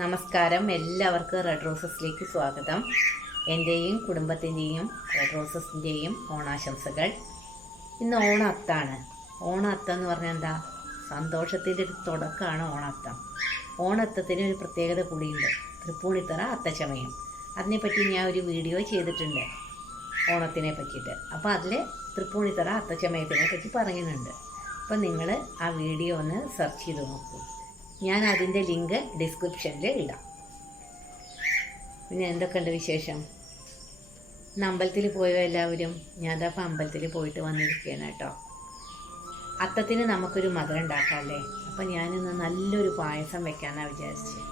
നമസ്കാരം, എല്ലാവർക്കും റെഡ് റോസസിലേക്ക് സ്വാഗതം. എൻ്റെയും കുടുംബത്തിൻ്റെയും റെഡ് റോസസിൻ്റെയും ഓണാശംസകൾ. ഇന്ന് ഓണത്താണ്. ഓണത്തം എന്ന് പറഞ്ഞാൽ എന്താ? സന്തോഷത്തിൻ്റെ ഒരു തുടക്കമാണ് ഓണത്തം. ഓണത്തത്തിന് ഒരു പ്രത്യേകത കൂടിയുണ്ട്, തൃപ്പൂണിത്തറ അത്തച്ചമയം. അതിനെപ്പറ്റി ഞാൻ ഒരു വീഡിയോ ചെയ്തിട്ടുണ്ട് ഓണത്തിനെ പറ്റിയിട്ട്. അപ്പോൾ അതിൽ തൃപ്പൂണിത്തറ അത്തച്ചമയത്തിനെ പറ്റി പറയുന്നുണ്ട്. അപ്പോൾ നിങ്ങൾ ആ വീഡിയോ ഒന്ന് സെർച്ച് ചെയ്ത് നോക്കൂ. ഞാൻ അതിൻ്റെ ലിങ്ക് ഡിസ്ക്രിപ്ഷനിൽ ഇടാം. പിന്നെ എന്തൊക്കെയുണ്ട് വിശേഷം? ഇന്ന് അമ്പലത്തിൽ പോയോ എല്ലാവരും? ഞാനപ്പോൾ അമ്പലത്തിൽ പോയിട്ട് വന്നിരിക്കുകയാണ് കേട്ടോ. അത്തത്തിന് നമുക്കൊരു മധുരം ഉണ്ടാക്കാമല്ലേ? അപ്പം ഞാനിന്ന് നല്ലൊരു പായസം വെക്കാമെന്നാണ് വിചാരിച്ചത്.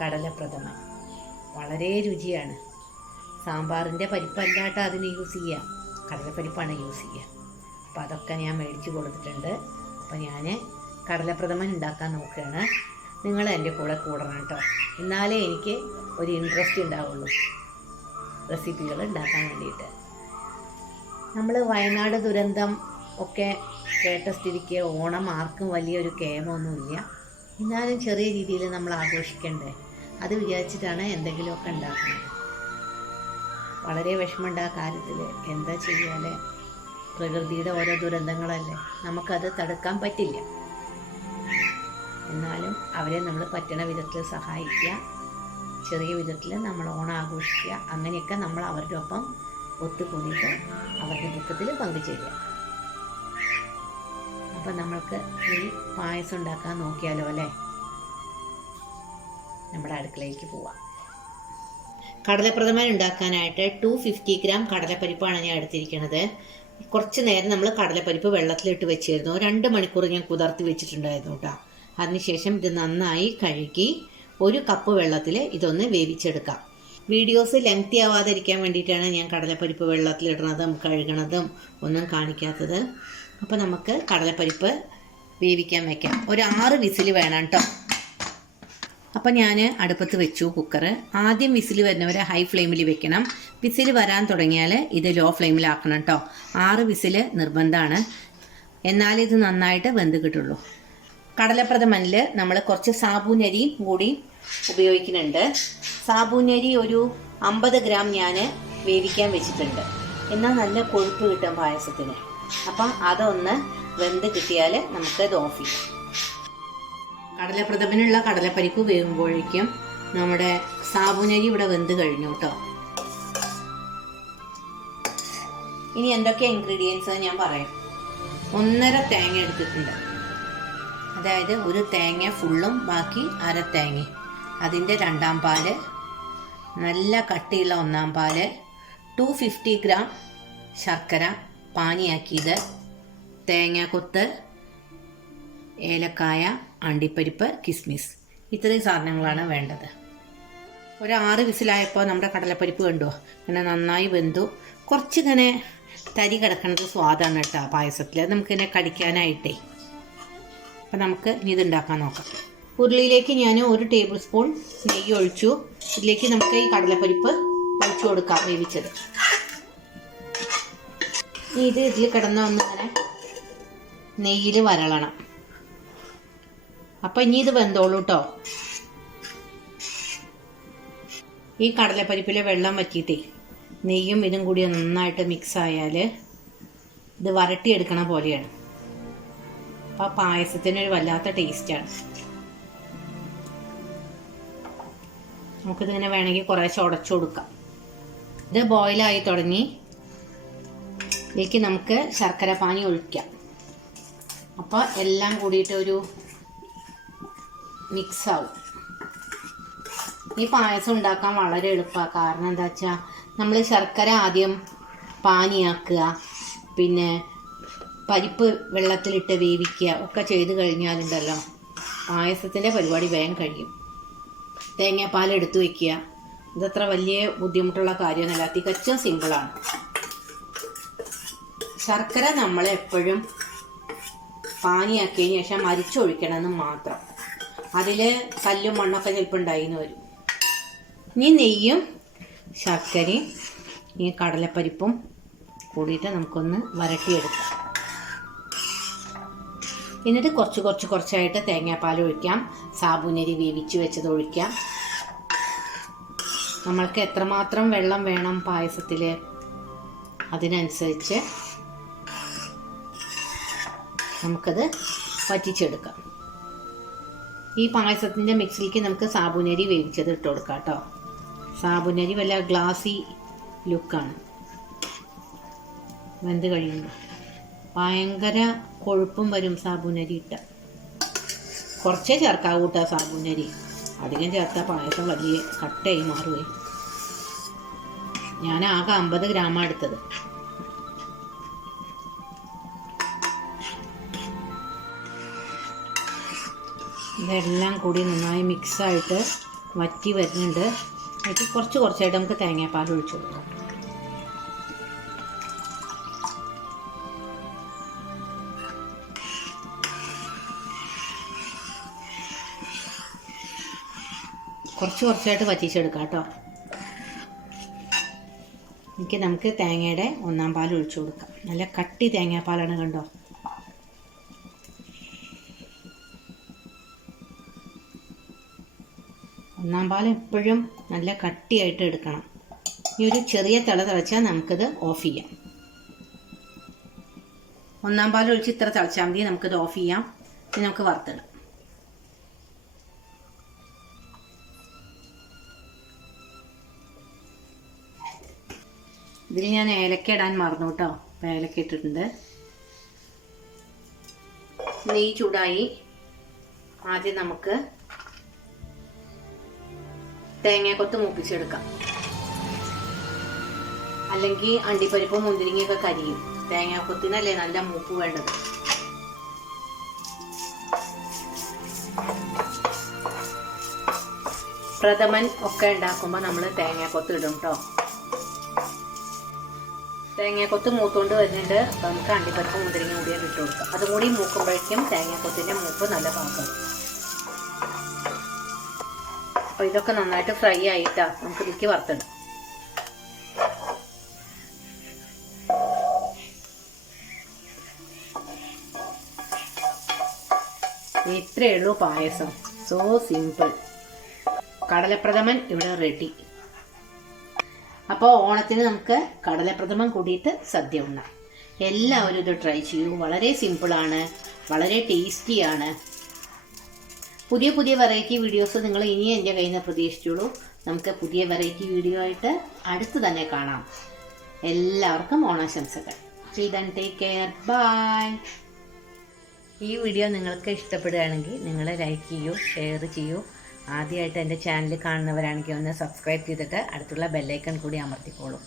കടലപ്രഥമൻ വളരെ രുചിയാണ്. സാമ്പാറിൻ്റെ പരിപ്പല്ലാട്ടോ അതിന് യൂസ് ചെയ്യുക, കടലപ്പരിപ്പാണ് യൂസ് ചെയ്യുക. അപ്പോൾ അതൊക്കെ ഞാൻ മേടിച്ച് കൊടുത്തിട്ടുണ്ട്. അപ്പോൾ ഞാൻ കടലപ്രഥമൻ ഉണ്ടാക്കാൻ നോക്കുകയാണ്. നിങ്ങൾ എൻ്റെ കൂടെ കൂടണം കേട്ടോ, എന്നാലേ എനിക്ക് ഒരു ഇൻട്രസ്റ്റ് ഉണ്ടാവുള്ളൂ റെസിപ്പികൾ ഉണ്ടാക്കാൻ വേണ്ടിയിട്ട്. നമ്മൾ വയനാട് ദുരന്തം ഒക്കെ കേട്ട സ്ഥിതിക്ക് ഓണം ആർക്കും വലിയൊരു കേമൊന്നുമില്ല. എന്നാലും ചെറിയ രീതിയിൽ നമ്മൾ ആഘോഷിക്കണ്ടേ? അത് വിചാരിച്ചിട്ടാണ് എന്തെങ്കിലുമൊക്കെ ഉണ്ടാക്കുന്നത്. വളരെ വിഷമമുണ്ട് ആ കാര്യത്തിൽ. എന്താ ചെയ്യാതെ? പ്രകൃതിയുടെ ഓരോ ദുരന്തങ്ങളല്ലേ, നമുക്കത് തടുക്കാൻ പറ്റില്ല. എന്നാലും അവരെ നമ്മൾ പറ്റണ വിധത്തിൽ സഹായിക്കുക, ചെറിയ വിധത്തിൽ നമ്മൾ ഓണം ആഘോഷിക്കുക. അങ്ങനെയൊക്കെ നമ്മൾ അവരുടെ ഒപ്പം ഒത്തുകൂടിയിട്ട് അവരുടെ ദുഃഖത്തിൽ പങ്കുചേരുക. അപ്പം നമ്മൾക്ക് ഈ പായസം ഉണ്ടാക്കാൻ നോക്കിയാലോ അല്ലേ? നമ്മുടെ അടുക്കളയിലേക്ക് പോവാം. കടലപ്രഥമൻ ഉണ്ടാക്കാനായിട്ട് 250 ഗ്രാം കടലപ്പരിപ്പാണ് ഞാൻ എടുത്തിരിക്കുന്നത്. കുറച്ച് നേരം നമ്മൾ കടലപ്പരിപ്പ് വെള്ളത്തിലിട്ട് വെച്ചിരുന്നു. 2 മണിക്കൂർ ഞാൻ കുതിർത്തി വെച്ചിട്ടുണ്ടായിരുന്നു കേട്ടോ. അതിനുശേഷം ഇത് നന്നായി കഴുകി 1 കപ്പ് വെള്ളത്തിൽ ഇതൊന്ന് വേവിച്ചെടുക്കാം. വീഡിയോസ് ലെങ്തി ആവാതിരിക്കാൻ വേണ്ടിയിട്ടാണ് ഞാൻ കടലപ്പരിപ്പ് വെള്ളത്തിലിടുന്നതും കഴുകണതും ഒന്നും കാണിക്കാത്തത്. അപ്പോൾ നമുക്ക് കടലപ്പരിപ്പ് വേവിക്കാൻ വയ്ക്കാം. ഒരു 6 വിസിൽ വേണം കേട്ടോ. അപ്പം ഞാൻ അടുപ്പത്ത് വെച്ചു കുക്കർ. ആദ്യം വിസിൽ വരുന്നവരെ ഹൈ ഫ്ലെയിമിൽ വെക്കണം. വിസിൽ വരാൻ തുടങ്ങിയാൽ ഇത് ലോ ഫ്ലെയിമിലാക്കണം കേട്ടോ. 6 വിസിൽ നിർബന്ധമാണ്, എന്നാലേ ഇത് നന്നായിട്ട് വെന്ത് കിട്ടുള്ളൂ. കടലപ്രഥമനിൽ നമ്മൾ കുറച്ച് സാബൂനരി കൂടി ഉപയോഗിക്കുന്നുണ്ട്. സാബൂനരി ഒരു 50 ഗ്രാം ഞാൻ വേവിക്കാൻ വെച്ചിട്ടുണ്ട്. എന്നാൽ നല്ല കൊഴുപ്പ് കിട്ടും പായസത്തിന്. അപ്പം അതൊന്ന് വെന്ത് കിട്ടിയാൽ നമുക്ക് ഇത് ഓഫ് ചെയ്യാം. കടലപ്രഥമനുള്ള കടലപ്പരിപ്പ് വേകുമ്പോഴേക്കും നമ്മുടെ സാബൂനരി ഇവിടെ വെന്ത് കഴിഞ്ഞു കേട്ടോ. ഇനി എന്തൊക്കെ ഇൻഗ്രീഡിയൻസ് ഞാൻ പറയാം. 1.5 തേങ്ങ എടുത്തിട്ടുണ്ട്. അതായത് 1 തേങ്ങ ഫുള്ളും ബാക്കി 1/2 തേങ്ങ. അതിൻ്റെ 2ാം പാല്, നല്ല കട്ടിയുള്ള 1ാം പാല്, 250 ഗ്രാം ശർക്കര പാനിയാക്കിയത്, തേങ്ങാക്കൊത്ത്, ഏലക്കായ, അണ്ടിപ്പരിപ്പ്, കിസ്മിസ്. ഇത്രയും സാധനങ്ങളാണ് വേണ്ടത്. ഒരു 6 വിസിലായപ്പോൾ നമ്മുടെ കടലപ്പരിപ്പ് കണ്ടോ ഇങ്ങനെ നന്നായി വെന്തു. കുറച്ചിങ്ങനെ തരി കിടക്കുന്നത് സ്വാദാണ് കേട്ടോ പായസത്തിൽ. അത് നമുക്കിങ്ങനെ കടിക്കാനായിട്ടേ. അപ്പം നമുക്ക് ഇനി ഇതുണ്ടാക്കാൻ നോക്കാം. ഉരുളിയിലേക്ക് ഞാൻ 1 ടേബിൾ സ്പൂൺ നെയ്യ് ഒഴിച്ചു. ഇതിലേക്ക് നമുക്ക് ഈ കടലപ്പരിപ്പ് ഒഴിച്ചു കൊടുക്കാം വേവിച്ചത്. ഇനി ഇതിൽ കിടന്ന ഒന്നിങ്ങനെ നെയ്യിൽ വരളണം. അപ്പം ഇനി ഇത് വെന്തോളൂ കേട്ടോ. ഈ കടലപ്പരിപ്പിലെ വെള്ളം വറ്റിയിട്ടേ നെയ്യും ഇതും കൂടി നന്നായിട്ട് മിക്സ് ആയാൽ ഇത് വരട്ടിയെടുക്കണ പോലെയാണ്. അപ്പോൾ പായസത്തിനൊരു വല്ലാത്ത ടേസ്റ്റാണ്. നമുക്കിതിങ്ങനെ വേണമെങ്കിൽ കുറേശ്ശെ ഉടച്ചു കൊടുക്കാം. ഇത് ബോയിലായി തുടങ്ങി. ഇതിലേക്ക് നമുക്ക് ശർക്കര പാനി ഒഴിക്കാം. അപ്പോൾ എല്ലാം കൂടിയിട്ട് ഒരു മിക്സ് ആവും. ഈ പായസം ഉണ്ടാക്കാൻ വളരെ എളുപ്പമാണ്. കാരണം എന്താ വെച്ചാൽ നമ്മൾ ശർക്കര ആദ്യം പാനിയാക്കുക, പിന്നെ പരിപ്പ് വെള്ളത്തിലിട്ട് വേവിക്കുക ഒക്കെ ചെയ്ത് കഴിഞ്ഞാലുണ്ടല്ലോ പായസത്തിൻ്റെ പരിപാടി വേഗം കഴിയും. തേങ്ങാപ്പാൽ എടുത്തു വയ്ക്കുക, ഇതത്ര വലിയ ബുദ്ധിമുട്ടുള്ള കാര്യമൊന്നുമല്ല, തികച്ചും സിമ്പിളാണ്. ശർക്കര നമ്മളെപ്പോഴും പാനിയാക്കിയതിന് ശേഷം അരിച്ചൊഴിക്കണമെന്ന് മാത്രം. അതിൽ കല്ലും മണ്ണൊക്കെ ചിലപ്പോൾ ഉണ്ടായിന്ന് വരും. ഇനി നെയ്യും ശർക്കരയും ഈ കടലപ്പരിപ്പും കൂടിയിട്ട് നമുക്കൊന്ന് വരട്ടിയെടുക്കാം. എന്നിട്ട് കുറച്ചായിട്ട് തേങ്ങാപ്പാൽ ഒഴിക്കാം. സാബുനരി വേവിച്ച് വെച്ചത് ഒഴിക്കാം. നമ്മൾക്ക് എത്രമാത്രം വെള്ളം വേണം പായസത്തിൽ അതിനനുസരിച്ച് നമുക്കത് വറ്റിച്ചെടുക്കാം. ഈ പായസത്തിൻ്റെ മിക്സിലേക്ക് നമുക്ക് സാബുനരി വേവിച്ചത് ഇട്ട് കൊടുക്കാം കേട്ടോ. സാബുനരി വല്ല ഗ്ലാസി ലുക്കാണ്. വെന്ത് കഴിയുമ്പോൾ ഭയങ്കര കൊഴുപ്പും വരും സാബുനരി ഇട്ട. കുറച്ചേ ചേർക്കാവൂ കേട്ടോ സാബുനരി. അധികം ചേർത്താൽ പായസം വലിയ കട്ടയായി മാറുകയും. ഞാൻ ആകെ 50 ഗ്രാമാണ് എടുത്തത്. ഇതെല്ലാം കൂടി നന്നായി മിക്സായിട്ട് വറ്റി വരുന്നുണ്ട്. അതിൽ കുറച്ചായിട്ട് നമുക്ക് തേങ്ങാപ്പാൽ ഒഴിച്ചു കൊടുക്കാം. കുറച്ചായിട്ട് വറ്റിച്ചെടുക്കാം കേട്ടോ. നമുക്ക് തേങ്ങയുടെ 1-ാം പാൽ ഒഴിച്ചു കൊടുക്കാം. നല്ല കട്ടി തേങ്ങാപ്പാലാണ് കണ്ടോ. ഒന്നാം പാൽ എപ്പോഴും നല്ല കട്ടിയായിട്ട് എടുക്കണം. ഈ ഒരു ചെറിയ തിളച്ചാൽ നമുക്കിത് ഓഫ് ചെയ്യാം. 1-ാം പാൽ ഒഴിച്ച് ഇത്ര തിളച്ചാൽ മതി. നമുക്കിത് ഓഫ് ചെയ്യാം. ഇനി നമുക്ക് വറുത്തിടാം. ഇതിൽ ഞാൻ ഏലക്ക ഇടാൻ മറന്നു കേട്ടോ. അപ്പോൾ ഏലക്ക ഇട്ടിട്ടുണ്ട്. നെയ്യ് ചൂടായി. ആദ്യം നമുക്ക് തേങ്ങാക്കൊത്ത് മൂപ്പിച്ചെടുക്കാം. അല്ലെങ്കിൽ അണ്ടിപ്പരിപ്പ് മുന്തിരിങ്ങയൊക്കെ കരിയും. തേങ്ങാക്കൊത്തിനല്ലേ നല്ല മൂപ്പ് വേണ്ടത്. പ്രഥമൻ ഒക്കെ ഉണ്ടാക്കുമ്പോൾ നമ്മൾ തേങ്ങാക്കൊത്ത് ഇടും കേട്ടോ. തേങ്ങാക്കൊത്ത് മൂത്തുകൊണ്ട് വരുന്നുണ്ട്. അപ്പോൾ നമുക്ക് അണ്ടിപ്പരിപ്പ് മുന്തിരിങ്ങ കൂടിയാൽ ഇട്ട് കൊടുക്കാം. അതും കൂടി മൂക്കുമ്പോഴേക്കും തേങ്ങാക്കൊത്തിൻ്റെ മൂപ്പ് നല്ല പാകം. അപ്പോൾ ഇതൊക്കെ നന്നായിട്ട് ഫ്രൈ ആയിട്ടാണ് നമുക്ക് ഇതിലേക്ക് വറുത്തിടാം. ഇത്രയേ ഉള്ളൂ പായസം. So simple. കടലപ്രഥമൻ ഇവിടെ റെഡി. അപ്പോൾ ഓണത്തിന് നമുക്ക് കടലപ്രഥമൻ കൂടിയിട്ട് സദ്യ ഉണ്ണാം. എല്ലാവരും ഇത് ട്രൈ ചെയ്യൂ. വളരെ സിമ്പിളാണ്, വളരെ ടേസ്റ്റിയാണ്. പുതിയ വെറൈറ്റി വീഡിയോസ് നിങ്ങൾ ഇനിയും എൻ്റെ കയ്യിൽ നിന്ന് പ്രതീക്ഷിച്ചോളൂ. നമുക്ക് പുതിയ വെറൈറ്റി വീഡിയോ ആയിട്ട് അടുത്ത് തന്നെ കാണാം. എല്ലാവർക്കും ഓണാശംസകൾ. Till then, take care. Bye. ഈ വീഡിയോ നിങ്ങൾക്ക് ഇഷ്ടപ്പെടുകയാണെങ്കിൽ നിങ്ങൾ ലൈക്ക് ചെയ്യൂ, ഷെയർ ചെയ്യൂ. ആദ്യമായിട്ട് എൻ്റെ ചാനൽ കാണുന്നവരാണെങ്കിൽ ഒന്ന് സബ്സ്ക്രൈബ് ചെയ്തിട്ട് അടുത്തുള്ള ബെല്ലൈക്കൺ കൂടി അമർത്തിക്കോളൂ.